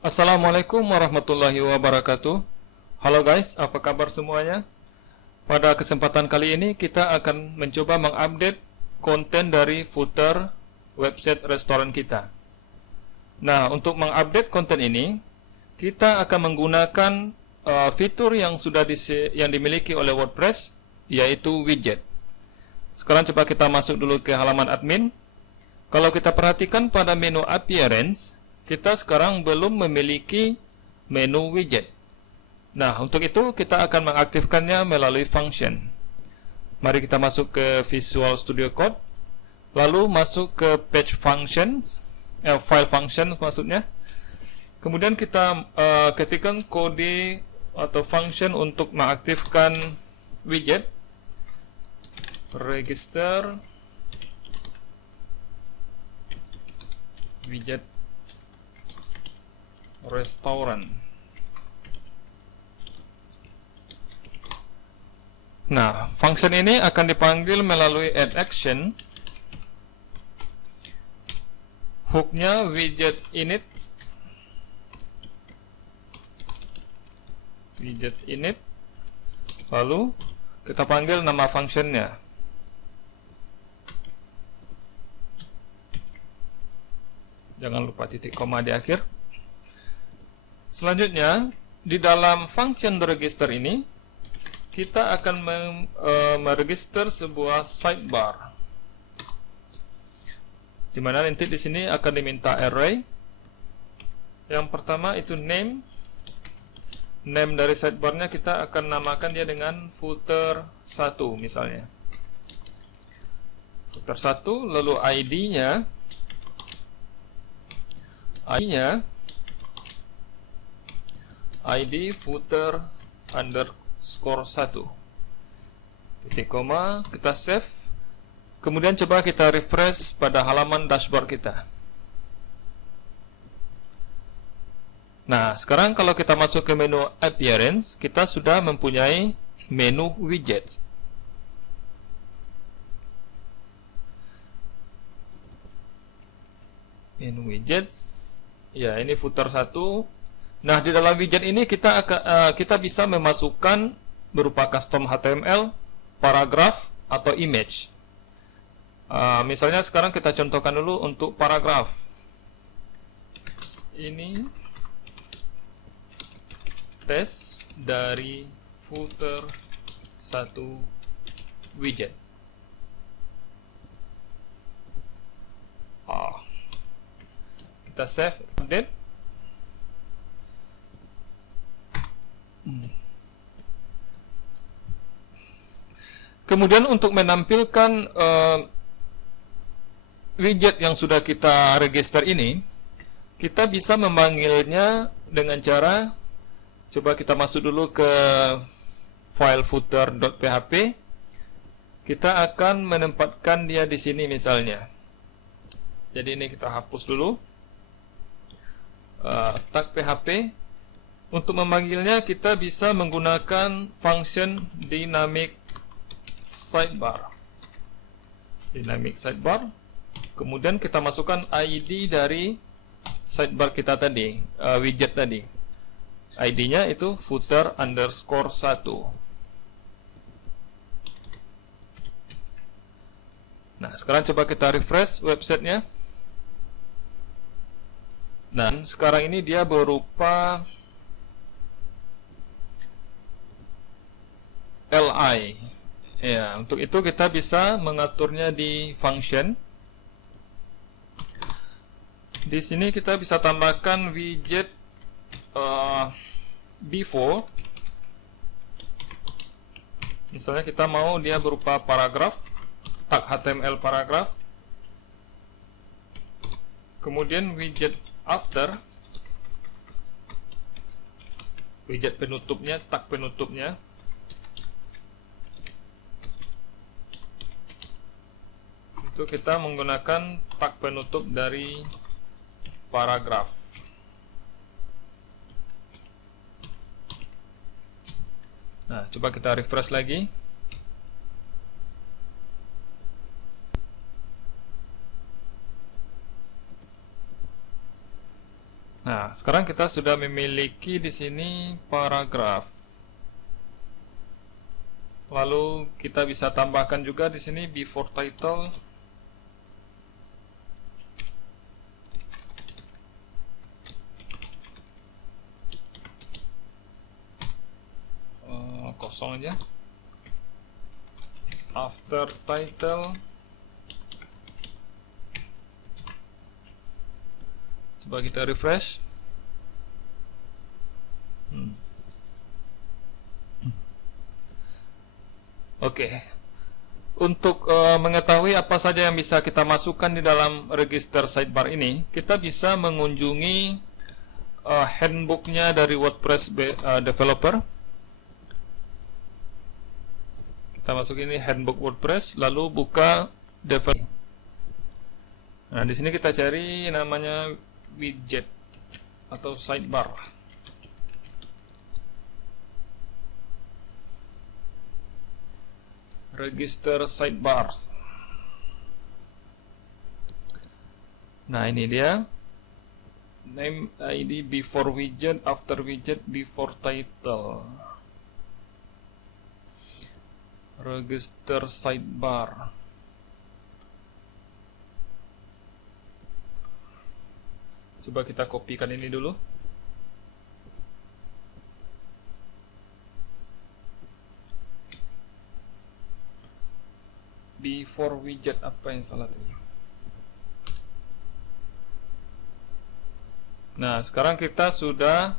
Assalamualaikum warahmatullahi wabarakatuh. Halo guys, apa kabar semuanya? Pada kesempatan kali ini kita akan mencoba mengupdate konten dari footer website restoran kita. Nah, untuk mengupdate konten ini, kita akan menggunakan fitur yang yang dimiliki oleh WordPress, yaitu widget. Sekarang coba kita masuk dulu ke halaman admin. Kalau kita perhatikan pada menu appearance, kita sekarang belum memiliki menu widget. Nah, untuk itu kita akan mengaktifkannya melalui function. Mari kita masuk ke Visual Studio Code, lalu masuk ke page functions, file function maksudnya. Kemudian kita ketikkan kode atau function untuk mengaktifkan widget. Register widget restoran. Nah, function ini akan dipanggil melalui add action. Hooknya widget init. Widget init. Lalu kita panggil nama functionnya. Jangan lupa titik koma di akhir. Selanjutnya, di dalam function register ini, kita akan meregister sebuah sidebar. Di mana nanti di sini akan diminta array. Yang pertama itu name. Name dari sidebarnya kita akan namakan dia dengan footer 1 misalnya. Footer 1, lalu ID-nya ID footer underscore 1 titik koma, kita save. Kemudian coba kita refresh pada halaman dashboard kita. Nah, sekarang kalau kita masuk ke menu appearance, kita sudah mempunyai menu widgets. Menu widgets. Ya, ini footer 1. Nah, di dalam widget ini kita bisa memasukkan berupa custom HTML, paragraf, atau image. Misalnya sekarang kita contohkan dulu untuk paragraf. Ini tes dari footer 1 widget. Kita save, update. Kemudian untuk menampilkan widget yang sudah kita register ini, kita bisa memanggilnya dengan cara, coba kita masuk dulu ke file footer.php. Kita akan menempatkan dia di sini misalnya. Jadi ini kita hapus dulu tag php. Untuk memanggilnya kita bisa menggunakan function dynamic sidebar. Kemudian kita masukkan ID dari sidebar kita tadi, widget tadi. ID-nya itu footer underscore 1. Nah, sekarang coba kita refresh websitenya. Dan sekarang ini dia berupa li. Ya, untuk itu kita bisa mengaturnya di function. Di sini kita bisa tambahkan widget before. Misalnya kita mau dia berupa paragraf, tag HTML paragraf. Kemudian widget after, widget penutupnya, tag penutupnya. Itu kita menggunakan tag penutup dari paragraf. Nah, coba kita refresh lagi. Nah, sekarang kita sudah memiliki di sini paragraf. Lalu kita bisa tambahkan juga di sini before title. Kosong aja. After title. Coba kita refresh. Oke. Untuk mengetahui apa saja yang bisa kita masukkan di dalam register sidebar ini, kita bisa mengunjungi handbooknya dari WordPress developer. Kita masuk ini handbook WordPress, lalu buka developer. Nah, di sini kita cari namanya widget atau sidebar. Register sidebars. Nah, ini dia. Name, ID, before widget, after widget, before title. Register sidebar. Coba kita kopikan ini dulu. Before widget, apa yang salah tadi? Nah, sekarang kita sudah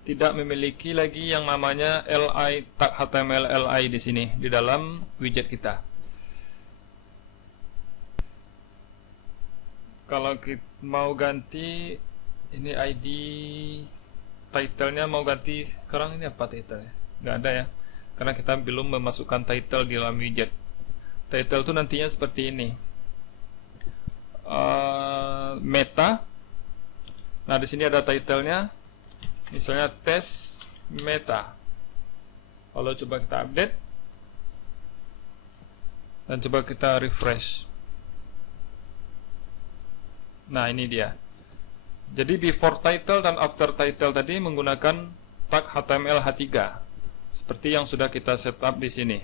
tidak memiliki lagi yang namanya li tag HTML li di sini di dalam widget kita. Kalau kita mau ganti ini ID title-nya, mau ganti sekarang ini apa title-nya? Nggak ada ya, karena kita belum memasukkan title di dalam widget. Title itu nantinya seperti ini, meta. Nah, di sini ada title-nya, misalnya test meta. Lalu coba kita update dan coba kita refresh. Nah, ini dia. Jadi before title dan after title tadi menggunakan tag HTML H3 seperti yang sudah kita setup di sini.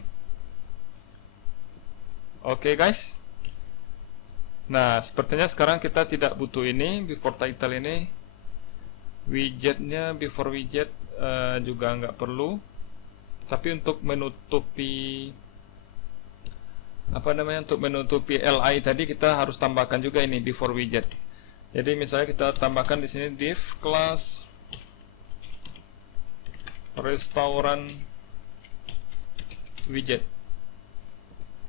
Oke, guys. Nah, sepertinya sekarang kita tidak butuh ini before title ini. Widgetnya before widget juga nggak perlu. Tapi untuk menutupi untuk menutupi li tadi kita harus tambahkan juga ini before widget. Jadi misalnya kita tambahkan di sini div class restaurant widget.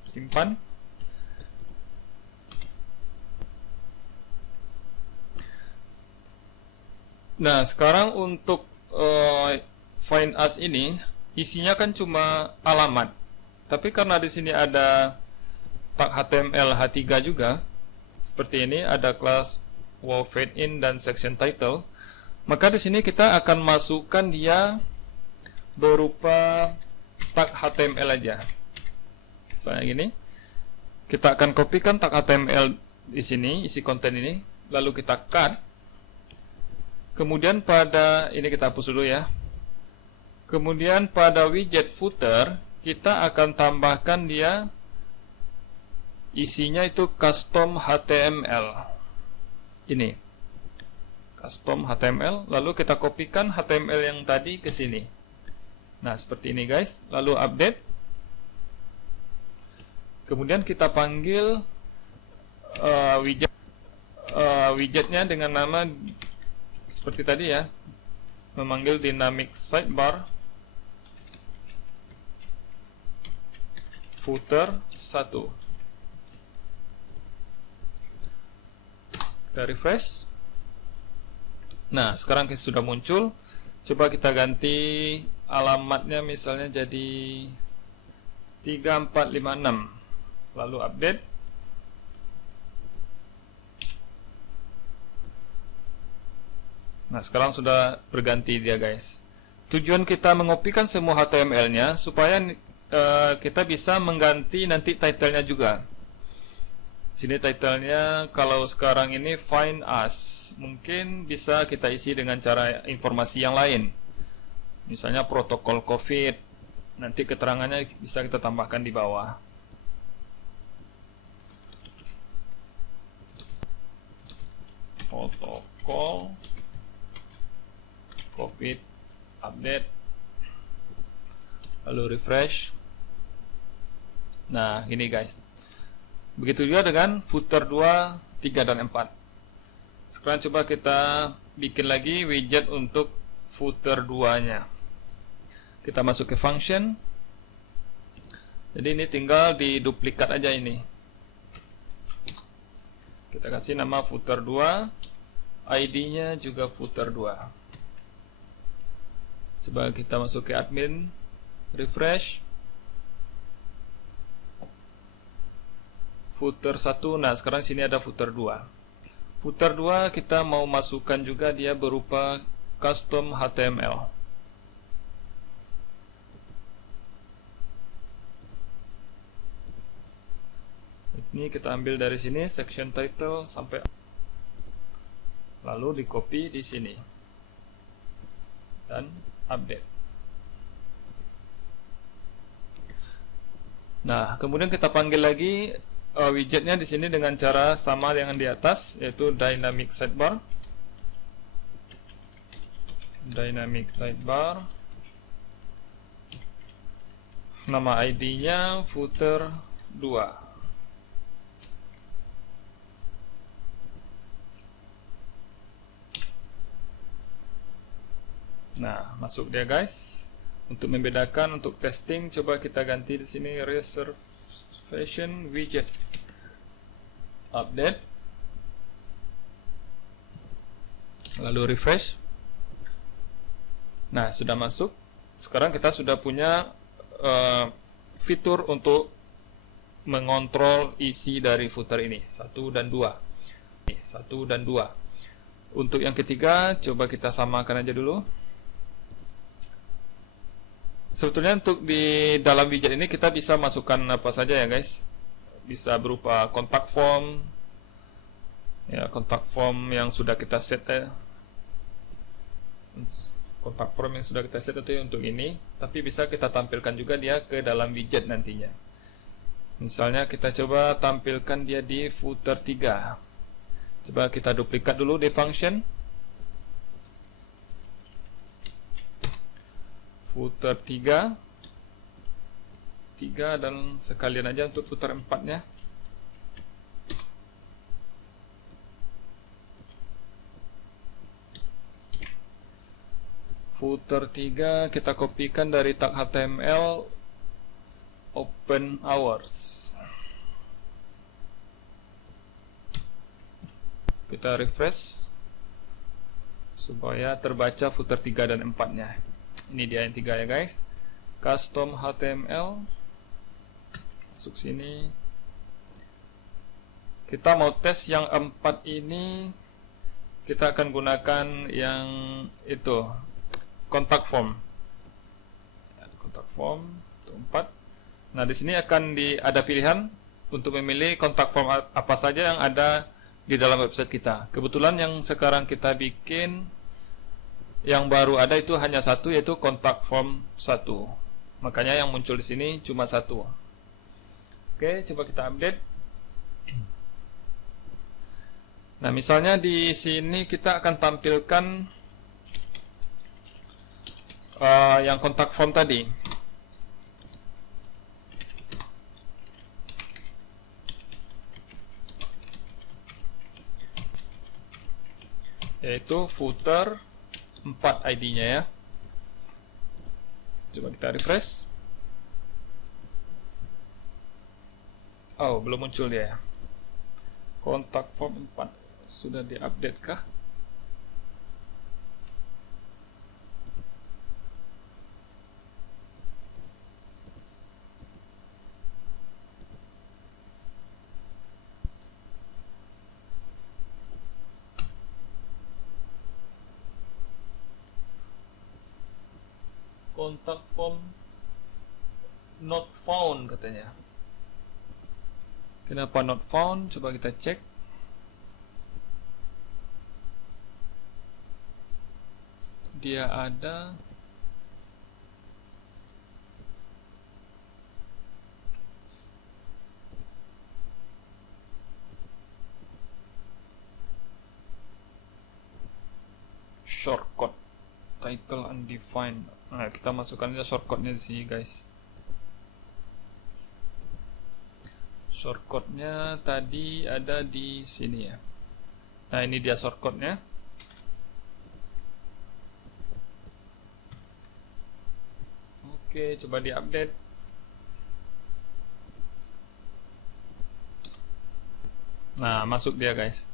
Simpan. Nah, sekarang untuk find us ini isinya kan cuma alamat. Tapi karena di sini ada tag HTML H3 juga, seperti ini ada kelas wow fade in dan section title, maka di sini kita akan masukkan dia berupa tag HTML aja. Misalnya gini, kita akan kopikan tag HTML di sini, isi konten ini, lalu kita cut. Kemudian pada ini kita hapus dulu ya. Kemudian pada widget footer kita akan tambahkan dia isinya itu custom HTML. Ini custom HTML, lalu kita kopikan HTML yang tadi ke sini. Nah, seperti ini guys. Lalu update. Kemudian kita panggil widgetnya dengan nama seperti tadi ya, memanggil dynamic sidebar footer 1. Kita refresh. Nah, sekarang sudah muncul. Coba kita ganti alamatnya misalnya jadi 3456. Lalu update. Nah, sekarang sudah berganti dia guys. Tujuan kita mengopikan semua HTML-nya supaya kita bisa mengganti nanti title-nya juga. Sini titlenya kalau sekarang ini Find Us. Mungkin bisa kita isi dengan cara informasi yang lain. Misalnya protokol COVID. Nanti keterangannya bisa kita tambahkan di bawah. Protokol COVID update. Lalu refresh. Nah, ini guys. Begitu juga dengan footer 2, 3, dan 4. Sekarang coba kita bikin lagi widget untuk footer 2-nya. Kita masuk ke function. Jadi ini tinggal diduplikat aja ini. Kita kasih nama footer 2, ID-nya juga footer 2. Coba kita masuk ke admin, refresh. Footer 1, nah sekarang sini ada footer 2. Footer 2 kita mau masukkan juga dia berupa custom HTML. Ini kita ambil dari sini section title sampai, lalu di copy di sini dan update. Nah, kemudian kita panggil lagi widgetnya di sini dengan cara sama dengan di atas, yaitu dynamic sidebar. Dynamic sidebar. Nama ID-nya footer 2. Nah, masuk dia guys. Untuk membedakan untuk testing, coba kita ganti di sini reservation widget. Update. Lalu refresh. Nah, sudah masuk. Sekarang kita sudah punya fitur untuk mengontrol isi dari footer ini, 1 dan 2. 1 dan 2. Untuk yang ketiga, coba kita samakan aja dulu. Sebetulnya untuk di dalam widget ini kita bisa masukkan apa saja ya guys. Bisa berupa kontak form. Ya, kontak form yang sudah kita set ya. Kontak form yang sudah kita set itu untuk ini, tapi bisa kita tampilkan juga dia ke dalam widget nantinya. Misalnya kita coba tampilkan dia di footer 3. Coba kita duplikat dulu di function. Footer 3 dan sekalian aja untuk footer 4-nya. Footer 3 kita kopikan dari tag HTML open hours. Kita refresh supaya terbaca footer 3 dan 4-nya. Ini dia yang 3 ya guys. Custom HTML. Masuk sini. Kita mau tes yang 4 ini. Kita akan gunakan yang itu, kontak form. Kontak form untuk 4. Nah, di sini akan ada pilihan untuk memilih kontak form apa saja yang ada di dalam website kita. Kebetulan yang sekarang kita bikin, yang baru ada itu hanya satu, yaitu kontak form 1. Makanya yang muncul di sini cuma 1. Oke, coba kita update. Nah, misalnya di sini kita akan tampilkan yang kontak form tadi. Yaitu footer 4 ID-nya ya. Coba kita refresh. Oh, belum muncul dia. Kontak form 4 sudah diupdate kah? Kontak form not found katanya. Kenapa not found? Coba kita cek. Dia ada shortcut title undefined. Nah, kita masukkan aja shortcutnya di sini, guys. Shortcutnya tadi ada di sini ya. Nah, ini dia shortcutnya. Oke, coba diupdate. Nah, masuk dia, guys.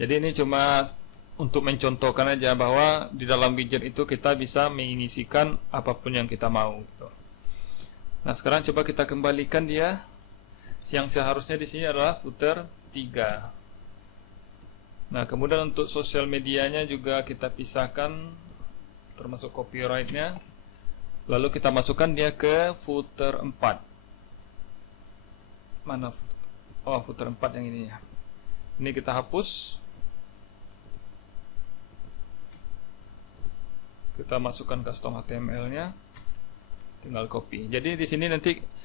Jadi ini cuma untuk mencontohkan aja bahwa di dalam widget itu kita bisa mengisikan apapun yang kita mau gitu. Nah, sekarang coba kita kembalikan dia. Yang seharusnya di sini adalah footer 3. Nah, kemudian untuk sosial medianya juga kita pisahkan, termasuk copyright-nya. Lalu kita masukkan dia ke footer 4. Mana? Oh, footer 4 yang ini ya. Ini kita hapus. Kita masukkan custom HTML-nya, tinggal copy. Jadi di sini nanti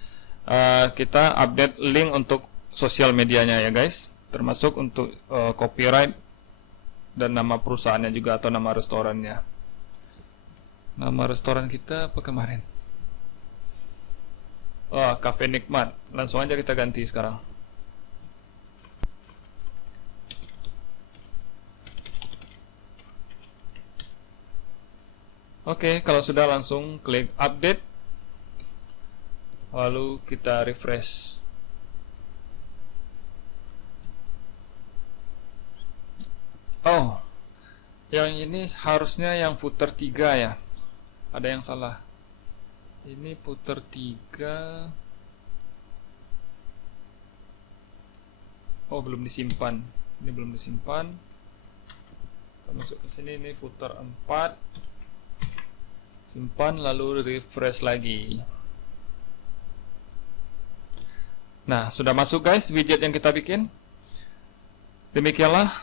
kita update link untuk sosial medianya ya, guys, termasuk untuk copyright dan nama perusahaannya juga atau nama restorannya. Nama restoran kita apa kemarin? Oh, Cafe Nikmat. Langsung aja kita ganti sekarang. Oke, kalau sudah langsung klik update. Lalu kita refresh. Oh, yang ini harusnya yang footer 3 ya. Ada yang salah. Ini footer 3. Oh, belum disimpan. Ini belum disimpan. Kita masuk ke sini, ini footer 4. Simpan lalu refresh lagi. Nah, sudah masuk, guys, widget yang kita bikin. Demikianlah,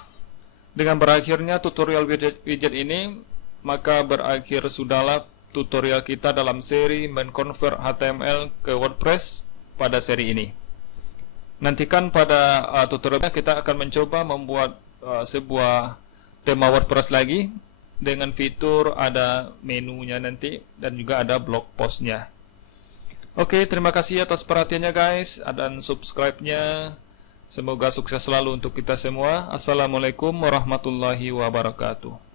dengan berakhirnya tutorial widget ini, maka berakhir sudahlah tutorial kita dalam seri menconvert HTML ke WordPress pada seri ini. Nantikan pada tutorialnya kita akan mencoba membuat sebuah tema WordPress lagi dengan fitur ada menunya nanti dan juga ada blog postnya. Oke, terima kasih atas perhatiannya, guys, dan subscribe-nya. Semoga sukses selalu untuk kita semua. Assalamualaikum warahmatullahi wabarakatuh.